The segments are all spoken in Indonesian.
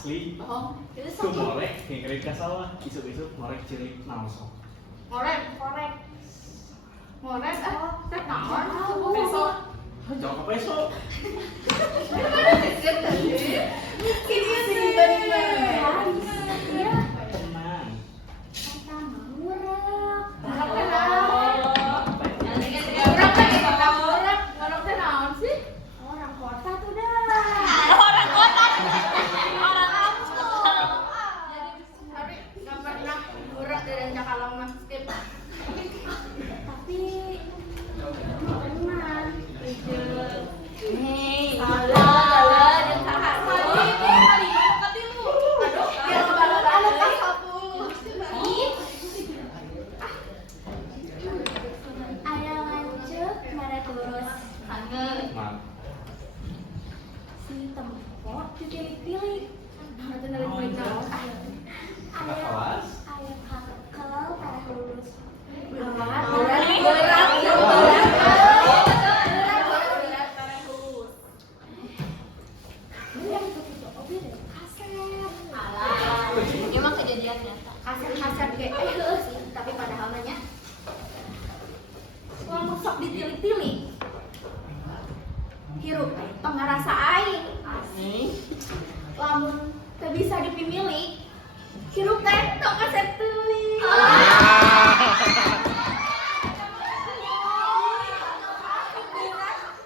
asli. Oh, itu Ku sok. ngorek ngengkerin ka sawah, isuk-isuk ngorek cilik naon sok. Ngorek. Ngorek teh naon? Tahu. Besok. Jauh ke peso. Ini sih bener. Iya. Tenang. Kata murah. Ngorek teh naon? Ngorek teh ngorek. Ngorek teh naon sih? Orang kota tuh dah. Tapi nggak pernah ngorek dari Jakalong mah skip. Tapi pernah. Hei, Salah jeung saha sih? Aduh, dia bala-bala pas 10. Ada lanjut merek lurus. Maaf. Si tempo dipilih-pilih. Itu dari mereka. Kakak kelas. Ayat hakel merek lurus. Emang kejadian nyata. Kasar-kasar kayak sih, tapi padahal nanya lamun sok ditilik-tilik hirup tong ngarasa aing lamun teu bisa dipimilih hirup teh tong kasep teuing.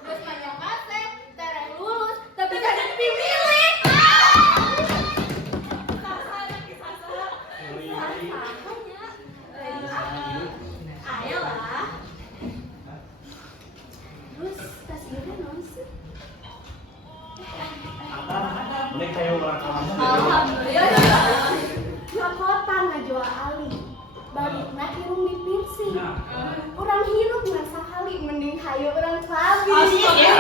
Terus banyak kasep, tereng lulus, tapi bisa dipilih. Ayolah. Terus tas ini non sih? Ini kayak orang kamu. Alhamdulillah. Jual kota ngajual ali. Balikna hirung di piercing. Orang hirup nggak sekali mending hayu orang kelabi. Oh, iya.